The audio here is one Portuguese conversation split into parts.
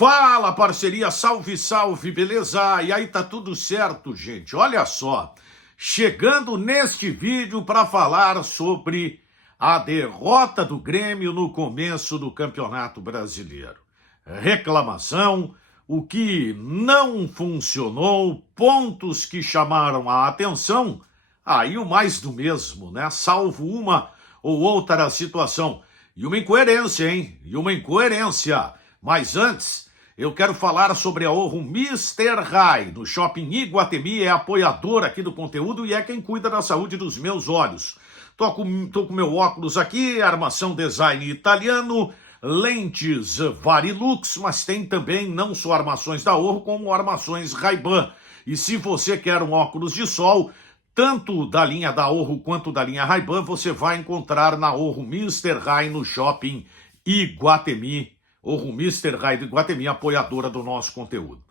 Fala, parceria, salve, salve, beleza? E aí, tá tudo certo, gente? Olha só, chegando neste vídeo para falar sobre a derrota do Grêmio no começo do Campeonato Brasileiro. Reclamação, o que não funcionou, pontos que chamaram a atenção, aí o mais do mesmo, né? Salvo uma ou outra situação. E uma incoerência, hein? E uma incoerência. Mas antes, eu quero falar sobre a Orro Mr. High, no Shopping Iguatemi, é apoiador aqui do conteúdo e é quem cuida da saúde dos meus olhos. Tô com meu óculos aqui, armação design italiano, lentes Varilux, mas tem também não só armações da Orro, como armações Ray-Ban. E se você quer um óculos de sol, tanto da linha da Orro quanto da linha Ray-Ban, você vai encontrar na Orro Mr. High, no Shopping Iguatemi. Orro Mr. High do Iguatemi, apoiadora do nosso conteúdo.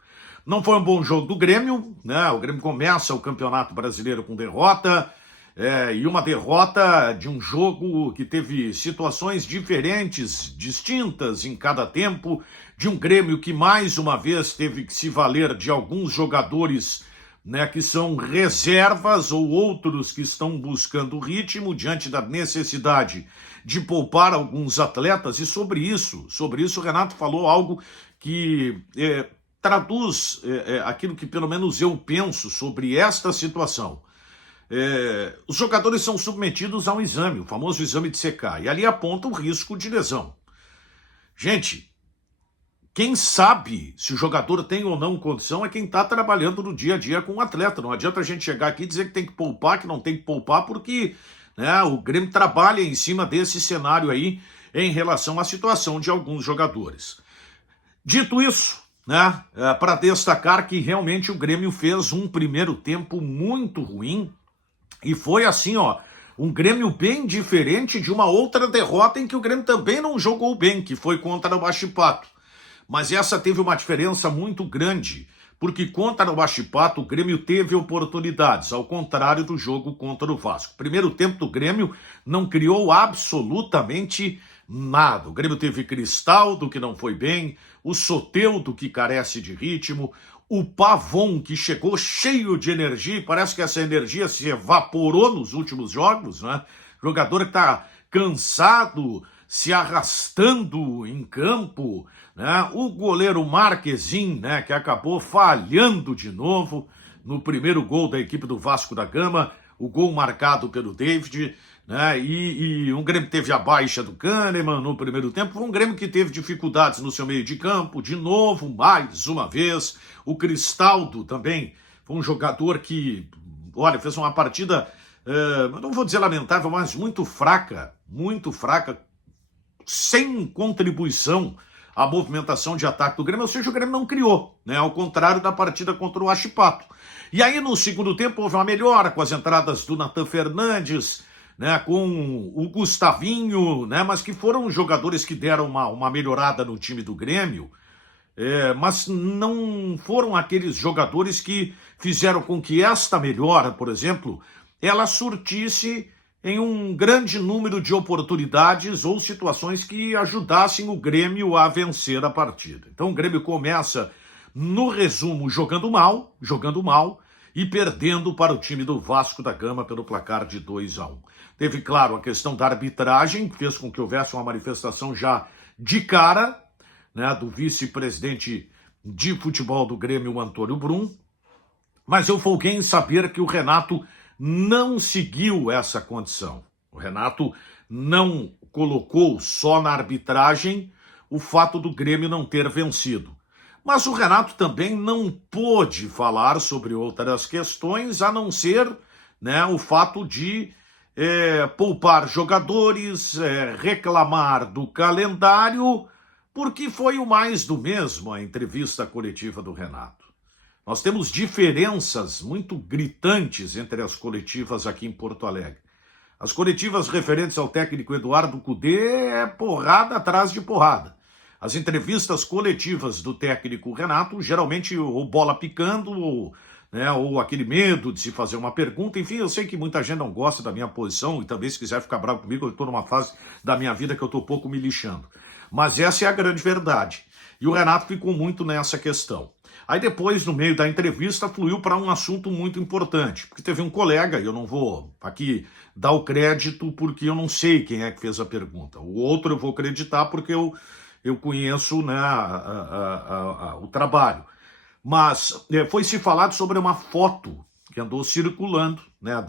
Não foi um bom jogo do Grêmio, né? O Grêmio começa o Campeonato Brasileiro com derrota, e uma derrota de um jogo que teve situações diferentes, distintas em cada tempo, de um Grêmio que mais uma vez teve que se valer de alguns jogadores, né, que são reservas ou outros que estão buscando ritmo diante da necessidade de poupar alguns atletas. E sobre isso o Renato falou algo que traduz aquilo que pelo menos eu penso sobre esta situação. Os jogadores são submetidos a um exame, o famoso exame de CK, e ali aponta o risco de lesão. Gente, quem sabe se o jogador tem ou não condição é quem está trabalhando no dia a dia com o atleta. Não adianta a gente chegar aqui e dizer que tem que poupar, que não tem que poupar, porque, né, o Grêmio trabalha em cima desse cenário aí em relação à situação de alguns jogadores. Dito isso, né, para destacar que realmente o Grêmio fez um primeiro tempo muito ruim e foi assim, um Grêmio bem diferente de uma outra derrota em que o Grêmio também não jogou bem, que foi contra o Huachipato. Mas essa teve uma diferença muito grande, porque contra o Huachipato o Grêmio teve oportunidades, ao contrário do jogo contra o Vasco. Primeiro tempo do Grêmio não criou absolutamente nada. O Grêmio teve Cristaldo, que não foi bem, o Soteldo, que carece de ritmo, o Pavon, que chegou cheio de energia, e parece que essa energia se evaporou nos últimos jogos, né? Jogador que está cansado, se arrastando em campo, né? O goleiro Marquezin, né, que acabou falhando de novo no primeiro gol da equipe do Vasco da Gama, o gol marcado pelo David, né? E um Grêmio teve a baixa do Kahneman no primeiro tempo, foi um Grêmio que teve dificuldades no seu meio de campo, de novo, mais uma vez. O Cristaldo também foi um jogador que, olha, fez uma partida, não vou dizer lamentável, mas muito fraca, sem contribuição à movimentação de ataque do Grêmio, ou seja, o Grêmio não criou, né, ao contrário da partida contra o Huachipato. E aí no segundo tempo houve uma melhora com as entradas do Nathan Fernandes, né, com o Gustavinho, né, mas que foram jogadores que deram uma melhorada no time do Grêmio, mas não foram aqueles jogadores que fizeram com que esta melhora, por exemplo, ela surtisse em um grande número de oportunidades ou situações que ajudassem o Grêmio a vencer a partida. Então o Grêmio começa, no resumo, jogando mal e perdendo para o time do Vasco da Gama pelo placar de 2-1. Teve, claro, a questão da arbitragem, que fez com que houvesse uma manifestação já de cara, né, do vice-presidente de futebol do Grêmio, Antônio Brum, mas eu folguei em saber que o Renato não seguiu essa condição. O Renato não colocou só na arbitragem o fato do Grêmio não ter vencido. Mas o Renato também não pôde falar sobre outras questões, a não ser, né, o fato de poupar jogadores, reclamar do calendário, porque foi o mais do mesmo a entrevista coletiva do Renato. Nós temos diferenças muito gritantes entre as coletivas aqui em Porto Alegre. As coletivas referentes ao técnico Eduardo Cudê é porrada atrás de porrada. As entrevistas coletivas do técnico Renato, geralmente ou bola picando, ou aquele medo de se fazer uma pergunta. Enfim, eu sei que muita gente não gosta da minha posição, e também se quiser ficar bravo comigo, eu estou numa fase da minha vida que eu estou pouco me lixando. Mas essa é a grande verdade. E o Renato ficou muito nessa questão. Aí depois, no meio da entrevista, fluiu para um assunto muito importante, porque teve um colega, e eu não vou aqui dar o crédito porque eu não sei quem é que fez a pergunta. O outro eu vou acreditar porque eu conheço, né, o trabalho. Mas foi se falado sobre uma foto que andou circulando, né,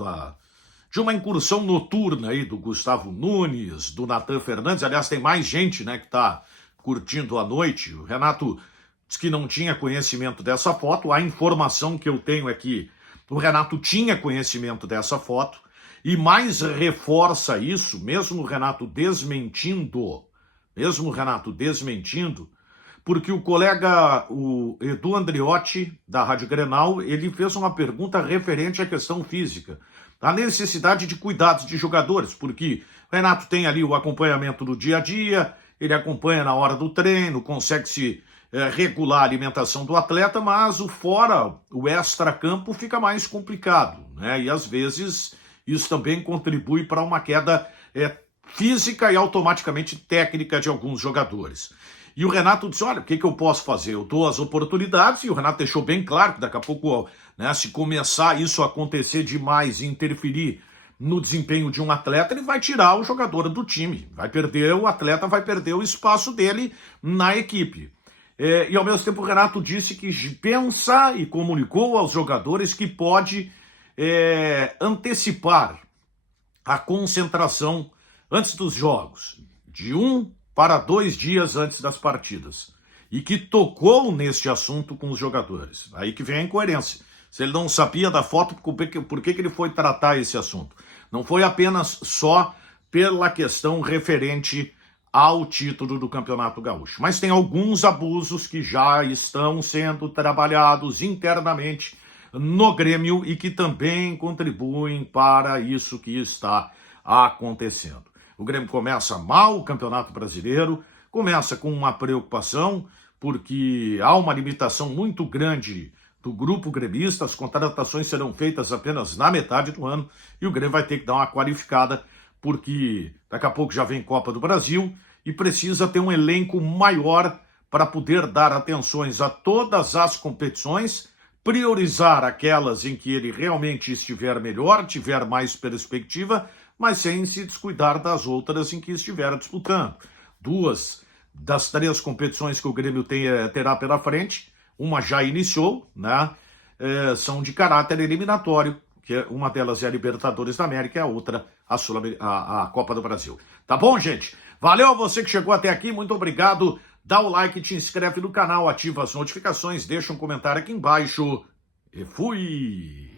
de uma incursão noturna aí do Gustavo Nunes, do Nathan Fernandes. Aliás, tem mais gente, né, que está curtindo a noite. O Renato disse que não tinha conhecimento dessa foto. A informação que eu tenho é que o Renato tinha conhecimento dessa foto e mais reforça isso, mesmo o Renato desmentindo, porque o colega, o Edu Andriotti, da Rádio Grenal, ele fez uma pergunta referente à questão física, a necessidade de cuidados de jogadores, porque o Renato tem ali o acompanhamento do dia a dia, ele acompanha na hora do treino, consegue se regular a alimentação do atleta, mas o extra-campo fica mais complicado, né? E às vezes isso também contribui para uma queda física e automaticamente técnica de alguns jogadores. E o Renato disse, olha, o que eu posso fazer? Eu dou as oportunidades, e o Renato deixou bem claro que daqui a pouco, né, se começar isso a acontecer demais e interferir no desempenho de um atleta, ele vai tirar o jogador do time, o atleta vai perder o espaço dele na equipe. E ao mesmo tempo o Renato disse que pensa e comunicou aos jogadores que pode antecipar a concentração antes dos jogos, de 1 para 2 dias antes das partidas, e que tocou neste assunto com os jogadores. Aí que vem a incoerência. Se ele não sabia da foto, por que ele foi tratar esse assunto? Não foi apenas só pela questão referente ao título do Campeonato Gaúcho, mas tem alguns abusos que já estão sendo trabalhados internamente no Grêmio e que também contribuem para isso que está acontecendo. O Grêmio começa mal o Campeonato Brasileiro, começa com uma preocupação, porque há uma limitação muito grande do grupo gremista, as contratações serão feitas apenas na metade do ano, e o Grêmio vai ter que dar uma qualificada, porque daqui a pouco já vem Copa do Brasil, e precisa ter um elenco maior para poder dar atenções a todas as competições, priorizar aquelas em que ele realmente estiver melhor, tiver mais perspectiva, mas sem se descuidar das outras em que estiver disputando. 2 das 3 competições que o Grêmio terá pela frente, uma já iniciou, né? São de caráter eliminatório, que uma delas é a Libertadores da América e a outra a Copa do Brasil. Tá bom, gente? Valeu você que chegou até aqui, muito obrigado. Dá o like, te inscreve no canal, ativa as notificações, deixa um comentário aqui embaixo e fui!